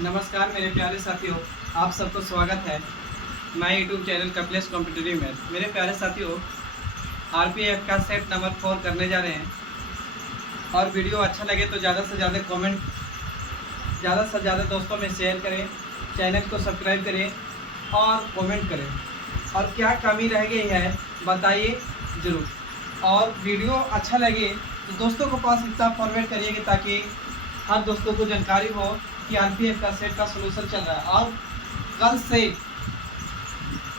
नमस्कार मेरे प्यारे साथियों, आप सबको स्वागत है। मैं यूट्यूब चैनल कपिलेश कॉम्पिटिटिव में। मेरे प्यारे साथियों, आरपीएफ का सेट नंबर 4 करने जा रहे हैं और वीडियो अच्छा लगे तो ज़्यादा से ज़्यादा कमेंट, ज़्यादा से ज़्यादा दोस्तों में शेयर करें, चैनल को सब्सक्राइब करें और कमेंट करें। और क्या कमी रह गई है बताइए ज़रूर। और वीडियो अच्छा लगे तो दोस्तों को पास इतना फॉरवर्ड करिएगा ताकि हर दोस्तों को जानकारी हो कि आरपीएफ का सेट का सोल्यूशन चल रहा है। और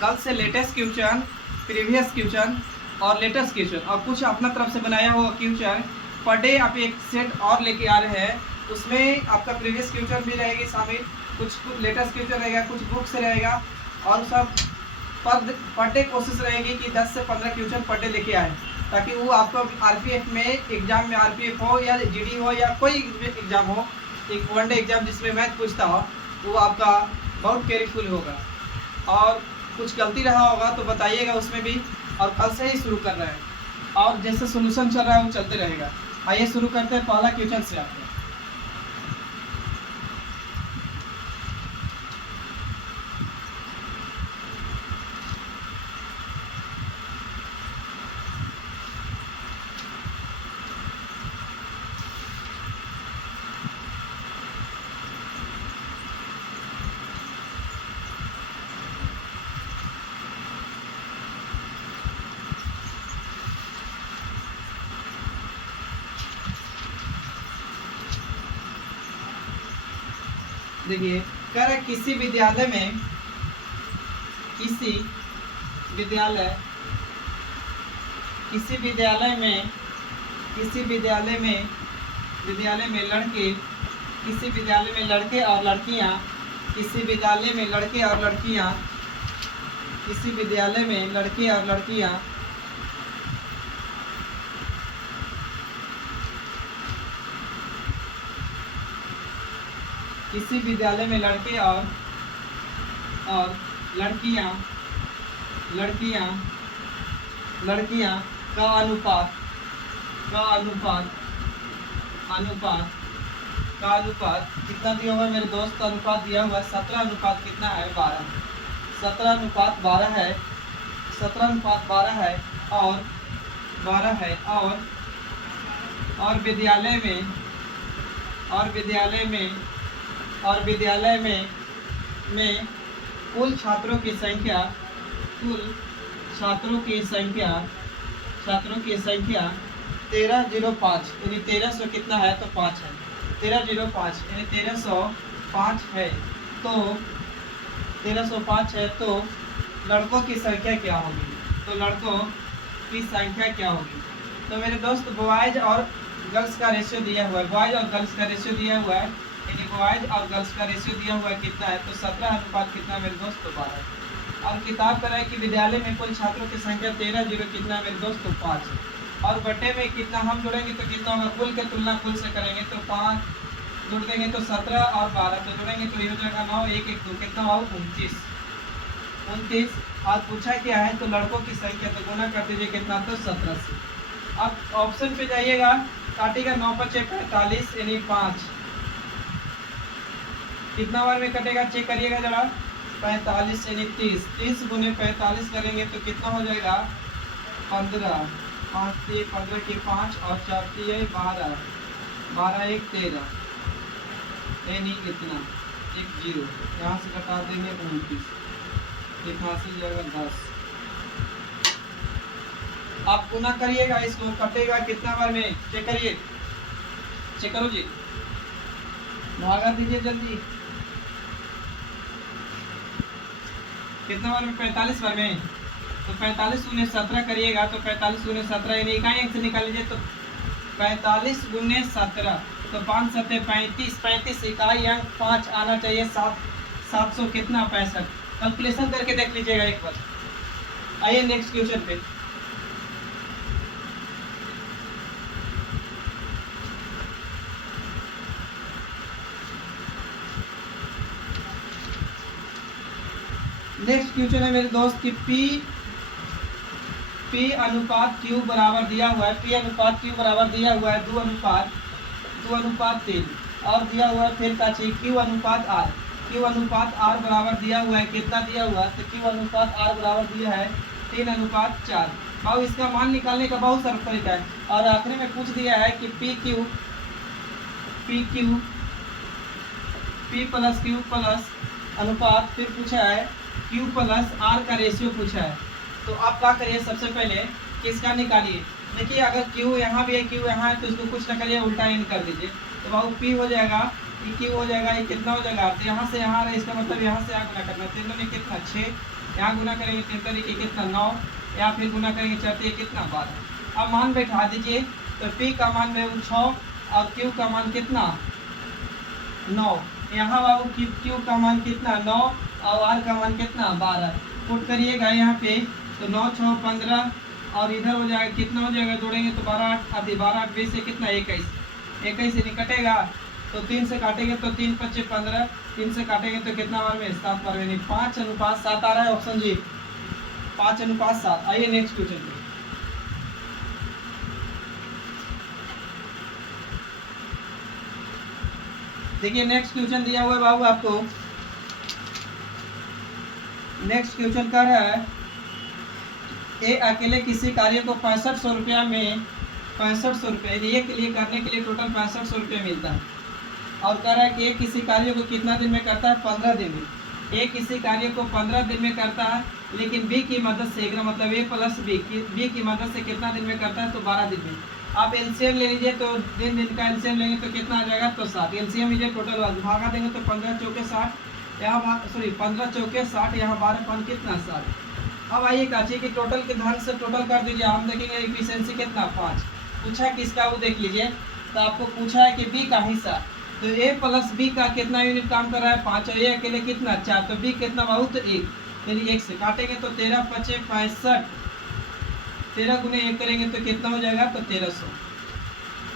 कल से लेटेस्ट क्वेश्चन, प्रीवियस क्वेश्चन और लेटेस्ट क्वेश्चन और कुछ अपना तरफ से बनाया हुआ क्वेश्चन पर डे आप एक सेट और लेके आ रहे हैं। उसमें आपका प्रीवियस क्वेश्चन भी रहेगी शामिल, कुछ लेटेस्ट क्वेश्चन रहेगा, कुछ बुक से रहेगा और सब पर डे कोशिश रहेगी कि 10 से 15 क्वेश्चन पर डे लेके आए ताकि वो आपको आरपीएफ में एग्जाम में, आरपीएफ हो या जीडी हो या कोई एग्जाम हो, एक वनडे एग्जाम जिसमें मैथ पूछता हो, वो आपका बहुत केयरफुल होगा। और कुछ गलती रहा होगा तो बताइएगा उसमें भी। और कल से ही शुरू कर रहे हैं और जैसे सोल्यूशन चल रहा है वो चलते रहेगा। आइए शुरू करते हैं पहला क्वेश्चन से। आपको देखिए, कह रहा किसी विद्यालय में किसी विद्यालय में लड़के, किसी विद्यालय में लड़के और लड़कियां, किसी विद्यालय में लड़के और लड़कियां, किसी विद्यालय में लड़के और लड़कियां किसी विद्यालय में लड़के और लड़कियां लड़कियां का अनुपात कितना दिया हुआ है मेरे दोस्त? अनुपात दिया हुआ है 17 अनुपात कितना है? 12। 17 अनुपात 12 है, 17 अनुपात 12 है और 12 है। और विद्यालय में कुल छात्रों की संख्या 1305, यानी 1300 कितना है तो 5 है। 1305 यानी 1305 है। तो 1305 है तो लड़कों की संख्या क्या होगी? तो लड़कों की संख्या क्या होगी? तो मेरे दोस्त बॉयज और गर्ल्स का रेशियो दिया हुआ है, बॉयज और गर्ल्स का रेशियो दिया हुआ है, यानी बॉयज और गर्ल्स का रेशियो दिया हुआ है कितना है तो 17 अनुपात कितना मेरे दोस्त? तो 12। और किताब कह रहा है कि विद्यालय में कुल छात्रों की संख्या 13 कितना मेरे दोस्त? तो 5 है। और बटे में कितना हम जोड़ेंगे तो कितना होगा? कुल के तुलना कुल से करेंगे तो 5 जोड़ देंगे तो 17 और 12 तो जोड़ेंगे तो ये हो जाएगा 9, 1 1 2 कितना हो? 29। आज पूछा क्या है तो लड़कों की संख्या, तो गुना कर दीजिए कितना? तो 17 से। अब ऑप्शन पे जाइएगा, काटिएगा 9 × 5 = 45 यानी 5 कितना बार में कटेगा चेक करिएगा जरा? 45 यानी 30। 30 × 45 करेंगे तो कितना हो जाएगा? 15। 5 3 15 के 5 और 4 3 12, 12 1 13 यानी कितना? 1 0। यहाँ से घटा देंगे 29, कितना से जाएगा? 10। आप गुना करिएगा, इसको कटेगा कितना बार में चेक करिए, चेक करो जी, भागा दीजिए जल्दी। कितना बार में? 45 बार में। तो 45 × 17 करिएगा तो 45 × 17 यानी इकाई अंक से निकाल लीजिए तो 45 × 17 तो 5 7 35, 35 इकाई अंक 5 आना चाहिए। 700 कितना? 65। कैलकुलेशन करके देख लीजिएगा एक बार। आइए नेक्स्ट क्वेश्चन पे। नेक्स्ट क्वेश्चन है मेरे दोस्त कि P अनुपात Q बराबर दिया हुआ है, P अनुपात Q बराबर दिया हुआ है 2 अनुपात 3। और दिया हुआ है फिर का चाहिए क्यू अनुपात आर। क्यू अनुपात आर बराबर दिया हुआ है, कितना दिया हुआ है, तो क्यू अनुपात आर बराबर दिया है 3:4। और इसका मान निकालने का बहुत सारा तरीका है। और आखिरी में पूछ दिया है कि P Q P plus Q plus अनुपात, फिर पूछा है क्यू प्लस आर का रेशियो पूछा है। तो आप क्या करिए, सबसे पहले किसका निकालिए। देखिए अगर क्यू यहाँ भी है, क्यू यहाँ है, तो इसको कुछ न करिए, उल्टा इन कर दीजिए। तो बाबू पी हो जाएगा, ये क्यू हो जाएगा, ये कितना हो जाएगा, तो यहाँ से यहाँ रहे, इसका मतलब यहाँ से यहाँ गुना करना। 3 में कितना 6, यहाँ गुना करेंगे 3 तरीके कितना 9, यहाँ फिर गुना करेंगे 4 कितना 12। अब मान बैठा दीजिए, तो पी का मान है 6 और क्यू का मान कितना 9। यहाँ बाबू क्यू का मान कितना 9 और आर का मान कितना 12। पुट करिएगा यहाँ पे, तो 9 6 15 और इधर हो जाएगा, कितना हो जाएगा, जोड़ेंगे तो 12 8 12 8 20 से कितना 21 से नहीं कटेगा, तो 3 से काटेंगे तो 3 5 15, 3 से काटेंगे तो कितना बार में 7 बार में, नहीं 5:7 आ रहा है ऑप्शन जी, 5:7। आइए नेक्स्ट क्वेश्चन पे। देखिए नेक्स्ट क्वेश्चन दिया हुआ है बाबू आपको। नेक्स्ट क्वेश्चन कर रहा है, ए अकेले किसी कार्य को 6500 रुपया में 6500 रुपये एक के लिए करने के लिए टोटल 6500 रुपये मिलता है। और कह रहा है कि ए किसी कार्य को कितना दिन में करता है, 15 दिन में। ए किसी कार्य को 15 दिन में करता है, लेकिन बी की मदद से, मतलब ए प्लस बी की मदद से कितना दिन में करता है, तो 12 दिन में। आप एलसीएम ले लीजिए, तो दिन का एलसीएम लेंगे तो कितना आ जाएगा, तो 7। एलसीएम लीजिए, टोटल भागा देंगे तो 15 चौके 60, यहाँ 15 चौके 60, यहाँ 12 5 कितना 60। अब आइए काचिए कि टोटल के ध्यान से टोटल कर दीजिए, हम देखेंगे एफिशिएंसी कितना 5। पूछा किसका, वो देख लीजिए। तो आपको पूछा है कि बी का हिस्सा, तो ए प्लस बी का कितना यूनिट काम कर रहा है, 5, और ए अकेले कितना 4, तो बी कितना बाबू, तो 1। यानी 1 से काटेंगे तो 13 5 65, 13 गुने 1 करेंगे तो कितना हो जाएगा, तो 1300।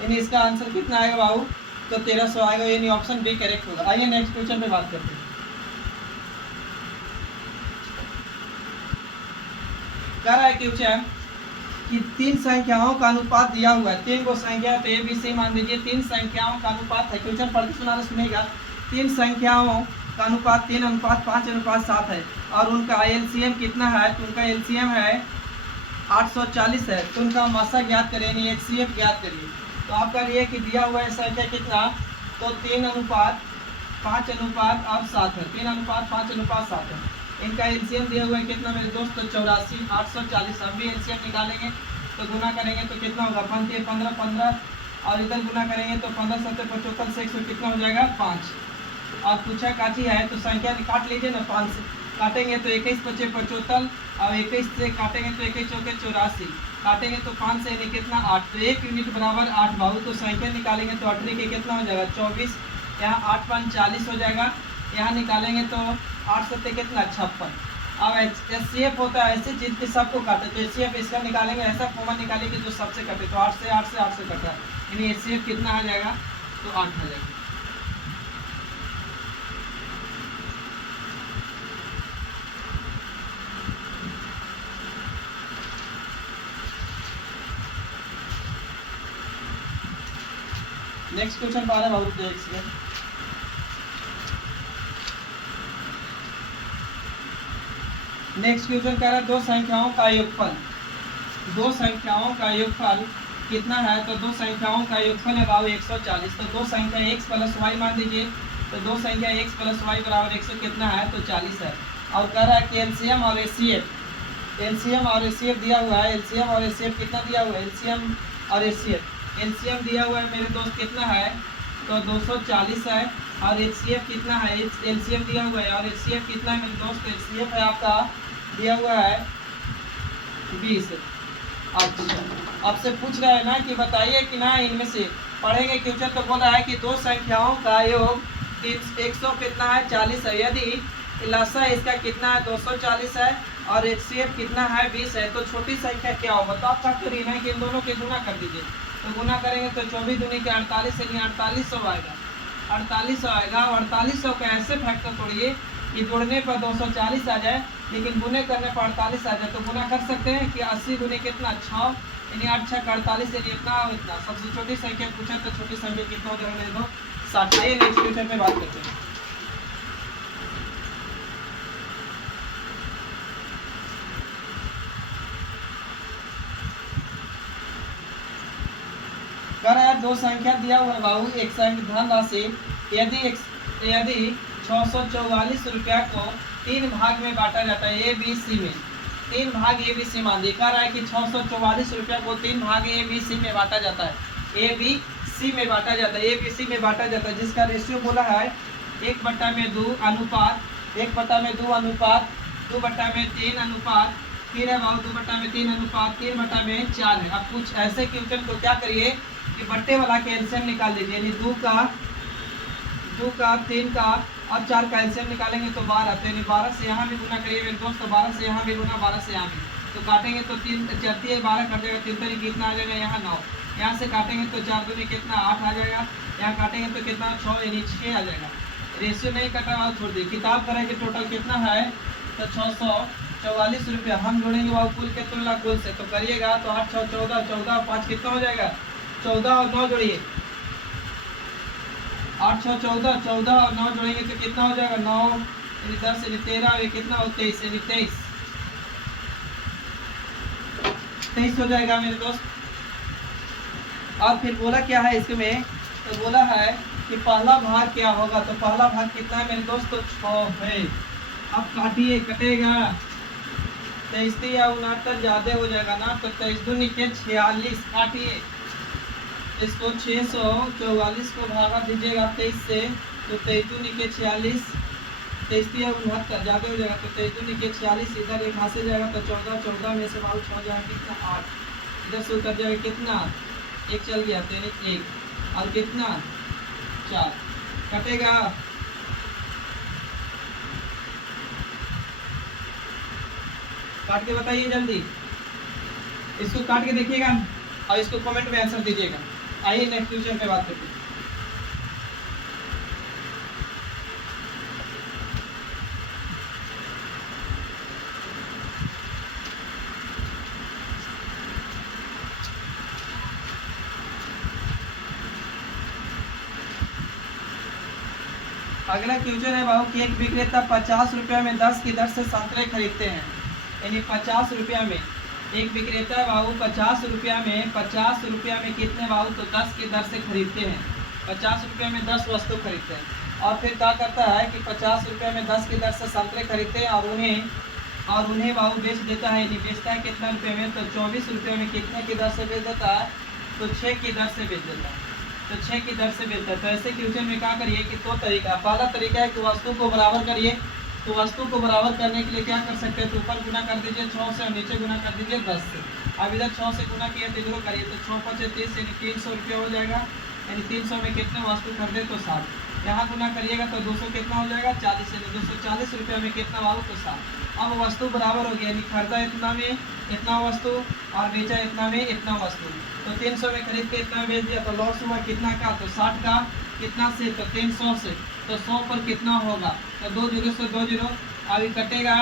यानी इसका आंसर कितना आएगा बाबू, तो 1300 आएगा, यानी ऑप्शन बी करेक्ट होगा। आइए नेक्स्ट क्वेश्चन पे बात करते हैं। कह रहा है क्वेश्चन कि 3 संख्याओं का अनुपात दिया हुआ है। 3 को संख्या पे ए बी सी मान लीजिए, 3 संख्याओं का अनुपात है। क्वेश्चन पढ़ के सुना सुनेगा। 3 संख्याओं का अनुपात 3:5:7 है और उनका एलसीएम कितना है, तो उनका एलसीएम है 840 है। तो उनका मासा ज्ञात करें, यानी एचसीएफ ज्ञात करिए। तो आपका लिए कि दिया हुआ है संख्या कितना, तो 3:5:7 है। 3:5:7 है। इनका एलसीएम दिया हुआ है कितना मेरे दोस्त, तो 84, 840। हम भी एलसीएम निकालेंगे तो गुना करेंगे तो कितना होगा, 15 15 और इधर गुना करेंगे तो 15 7 75 से 100 कितना हो जाएगा 5। और पूछा काची है, तो संख्या काट लीजिए ना, 5 से काटेंगे तो 21 5 75 और 21 से काटेंगे तो 21 चौके 84, काटेंगे तो 5 से यानी कितना 8। तो 1 यूनिट बराबर 8 बाबू। तो संख्या निकालेंगे तो 8 के कितना हो जाएगा 24, यहाँ 8 5 40 हो जाएगा। यहाँ निकालेंगे तो 8 7 कितना 56। अब एचसीएफ होता है ऐसी चीज़ की सबको काटे, तो एचसीएफ इसका निकालेंगे, ऐसा कॉमन निकालेंगे जो सबसे कटे, तो 8 से 8 से 8 से कट रहा है, यानी एचसीएफ कितना आ जाएगा, तो 8 आ जाएगा। नेक्स्ट क्वेश्चन पा रहे हैं बहुत देख से। नेक्स्ट क्वेश्चन कह रहा है, दो संख्याओं का योगफल। दो संख्याओं का योगफल कितना है, तो दो संख्याओं का योगफल है बाबू 140। तो दो संख्या x प्लस वाई मान दीजिए, तो दो संख्या x प्लस वाई बराबर 100 कितना है, तो 40 है। और कह रहा है कि एलसीएम और एचसीएफ, एलसीएम और एचसीएफ दिया हुआ है। एलसीएम और एचसीएफ कितना दिया हुआ है, एलसीएम और एचसीएफ। एलसीएम दिया हुआ है मेरे दोस्त कितना है, तो 240 है। और एचसीएफ कितना है, एलसीएम दिया हुआ है और एचसीएफ कितना है मेरे दोस्त, एचसीएफ है आपका दिया हुआ है 20। अच्छा, आपसे पूछ रहा है ना कि बताइए कि ना इनमें से पढ़ेंगे क्वेश्चन, तो बोल रहा है कि दो संख्याओं का योग 100 कितना है 40 है। यदि लसा इसका कितना है 240 है और एचसीएफ कितना है 20 है, तो छोटी संख्या क्या हो, बताओ। क्या करिए ना कि इन दोनों के गुना कर दीजिए, तो गुना करेंगे तो 24 दूनी के 48 यानी 4800 आएगा। 4800 आएगा। 4800 का ऐसे फैक्टर तोड़िए कि जोड़ने पर 240 आ जाए, लेकिन गुने करने पर 48 आ जाए। तो गुना कर सकते हैं कि 80 गुने कितना 6 यानी 8 6 48 यानी इतना इतना। सबसे छोटी संख्या पूछा तो छोटी संख्या कितना हो जाएगा मेरे दो 60। आइए नेक्स्ट क्वेश्चन पे बात करते हैं। कह रहा है दो संख्या दिया हुआ है बाबू, एक संख्या धनराशि यदि 644 रुपया को 3 भाग में बांटा जाता है ए बी सी में, 3 भाग ए बी सी मान दिखा रहा है कि 644 रुपया को 3 भाग ए बी सी में बांटा जाता है, ए बी सी में बांटा जाता है, ए बी सी में बांटा जाता है, जिसका रेशियो बोला है 1/2 अनुपात 2/3 अनुपात 3 है बाबू, 2/3 अनुपात 3/4 है। अब कुछ ऐसे क्वेश्चन को क्या करिए कि बट्टे वाला का एलसीएम निकाल लीजिए, यानी 2 का 3 का और 4 का एलसीएम निकालेंगे तो 12, तो यानी 12 से यहाँ भी गुना करिए मेरे दोस्त, तो 12 से यहाँ भी गुना, 12 से यहाँ भी, तो काटेंगे तो 3 चलती है 12 कट जाएगा, 3 तरीके कितना आ जाएगा यहाँ 9, यहाँ से काटेंगे तो 4 दूनी कितना 8 आ जाएगा, यहाँ काटेंगे तो कितना 6 यानी 6 आ जाएगा। रेशियो नहीं कटा हुआ छोड़ दी। किताब तरह के टोटल कितना है तो 644 रुपया। हम जोड़ेंगे बाबू कुल के तुलना कुल से, तो करिएगा तो 8 6 14, 14 और 5 कितना हो जाएगा 14 और 9 जोड़िए, 8 6 14, 14 और 9 जोड़ेंगे तो कितना हो जाएगा 9 यानी 10 यानी 13 ये कितना हो 23 यानी 23 हो जाएगा मेरे दोस्त। और फिर बोला क्या है इसमें, तो बोला है कि पहला भाग क्या होगा, तो पहला भाग कितना है मेरे दोस्त तो 6 है। अब काटिए कटेगा 23 या 69 ज्यादा हो जाएगा ना, तो 23 दूनी के 46 काटिए, इसको 644 को भागा दीजिएगा 23 से, तो 23 दूनी के 46, 23 या 69 ज्यादा हो जाएगा, तो 23 दूनी के 46 इधर एक हाथ से जाएगा तो 14, 14 में से बाबू 6 जाएगा कितना 8, इधर से उतर जाएगा कितना 1 चल गया तो यानी 1 और कितना 4 कटेगा। काट के बताइए जल्दी, इसको काट के देखिएगा और इसको कमेंट में आंसर दीजिएगा। आइए नेक्स्ट क्वेश्चन पे बात करते हैं। अगला क्वेश्चन है बाबू कि एक विक्रेता 50 रुपया में 10 की दर से संतरे खरीदते हैं, यानी 50 रुपया में एक विक्रेता है बाबू 50 रुपया में कितने बाबू तो 10 की दर से खरीदते हैं, 50 रुपया में 10 वस्तु खरीदते हैं। और फिर क्या करता है कि 50 रुपया में 10 की दर से संतरे खरीदते हैं और उन्हें बाबू बेच देता है, यानी बेचता है कितना रुपये में तो 24 रुपये में कितने की दर से बेच देता है तो 6 की दर से बेच देता है, तो 6 की दर से बेचता है। तो ऐसे क्वेश्चन में क्या करिए कि 2 तरीका, पहला तरीका है कि वस्तु को बराबर करिए, तो वस्तु को बराबर करने के लिए क्या कर सकते हैं तो ऊपर गुना कर दीजिए 6 से और नीचे गुना कर दीजिए 10 से। अब इधर 6 से गुना किया तो इधर करिए तो 6 5 30 यानी 300 रुपये हो जाएगा, यानी 300 में कितने वस्तु खरीदे तो 60, यहाँ गुना करिएगा तो 200 कितना हो जाएगा 40, यानी 240 रुपये में कितना बाबू तो 60। अब वस्तु बराबर हो गया, यानी खरीदा इतना में इतना वस्तु और बेचा इतना में इतना वस्तु, तो 300 में खरीद के इतना बेच दिया तो लॉस हुआ कितना का तो 60 का कितना से तो 300 से, तो 100 पर कितना होगा तो 2 जीरो से 2 जीरो अभी कटेगा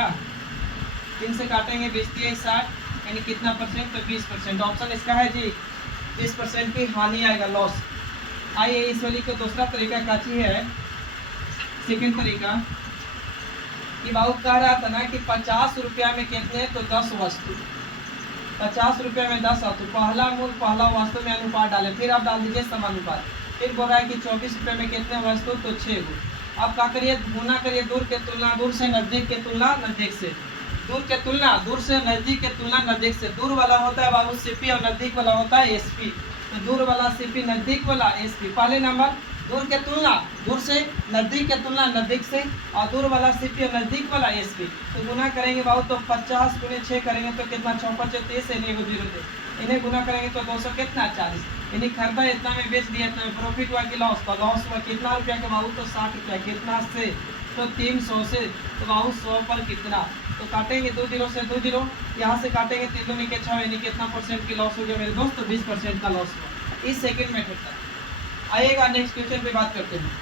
3 से काटेंगे 20 60 यानी कितना परसेंट तो 20%। ऑप्शन इसका है जी 20% की हानि आएगा लॉस। आइए इस वाली को दूसरा तरीका काची है, सेकेंड तरीका कि बाबू कह रहा था ना कि 50 रुपया में कितने तो 10 वस्तु, 50 रुपये में 10 वस्तु, पहला मूल पहला वस्तु में अनुपात डालें, फिर आप डाल दीजिए समानुपात, फिर बोल रहा है कि 24 रुपये में कितने वस्तु तो 6 गो। अब क्या करिए गुना करिए दूर के तुलना दूर से नजदीक के तुलना नजदीक से, दूर के तुलना दूर से नजदीक के तुलना नजदीक से, दूर वाला होता है बाबू सीपी और नजदीक वाला होता है एसपी, तो दूर वाला सीपी नजदीक वाला एसपी। पहले नंबर दूर के तुलना दूर से, नजदीक के तुलना नजदीक से, और दूर वाला सीपी और नजदीक वाला एसपी, तो गुना करेंगे बाबू तो 50 गुने 6 करेंगे तो कितना 6 5 30 यानी 0 दे, इन्हें गुना करेंगे तो 200 कितना 40, यानी खरीदा इतना में बेच दिया इतना में, प्रॉफिट हुआ कि लॉस, तो लॉस हुआ कितना रुपया के बाबू तो 60 रुपया, कितना से तो 300 से, तो बाबू 100 पर कितना, तो काटेंगे 2 जीरो से 2 जीरो, यहाँ से काटेंगे 3 दूनी के 6 यानी कितना परसेंट की लॉस हो गया मेरे दोस्त तो 20% का लॉस हुआ इस सेकेंड मेथड का। आइएगा नेक्स्ट क्वेश्चन पे बात करते हैं।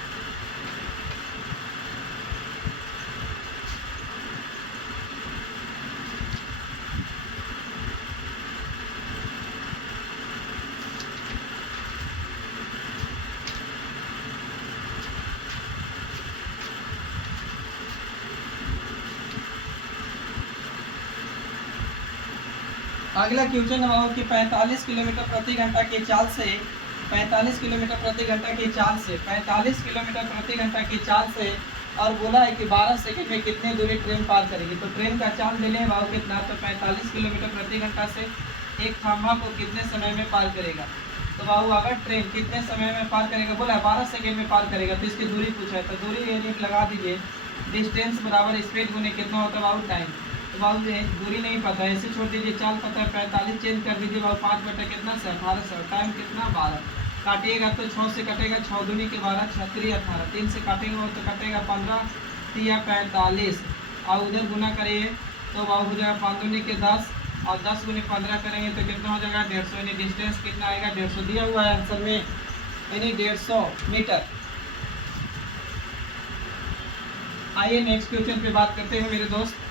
अगला क्वेश्चन है बाबू कि 45 किलोमीटर प्रति घंटा की चाल से 45 किलोमीटर प्रति घंटा की चाल से 45 किलोमीटर प्रति घंटा की चाल से और बोला है कि 12 सेकंड में कितनी दूरी ट्रेन पार करेगी। तो ट्रेन का चाल ले लें बाबू कितना, तो 45 किलोमीटर प्रति घंटा से एक खामा को कितने समय में पार करेगा। तो बाबू अगर ट्रेन कितने समय में पार करेगा, बोला है 12 सेकंड में पार करेगा, तो इसकी दूरी पूछा है। तो दूरी यानी लगा दीजिए, डिस्टेंस बराबर स्पीड गुने कितना होता है बाबू टाइम। तो बाबू दूरी नहीं पता है, ऐसे छोड़ दीजिए, चाल पता है 45 चेंज कर दीजिए बाबू 5 बटे कितना से 18 से, टाइम कितना 12, काटिएगा तो 6 से कटेगा, 6 दूनी के 12, 6 3 18, 3 से काटेंगे तो कटेगा 15 3 45 और उधर गुना करिए तो बाबू हो जाएगा 5 दूनी के 10 और 10 गुनी 15 करेंगे तो कितना हो जाएगा 150, यानी डिस्टेंस कितना आएगा 150 दिया हुआ है आंसर में, यानी 150 मीटर। आइए नेक्स्ट क्वेश्चन पे बात करते हैं मेरे दोस्त।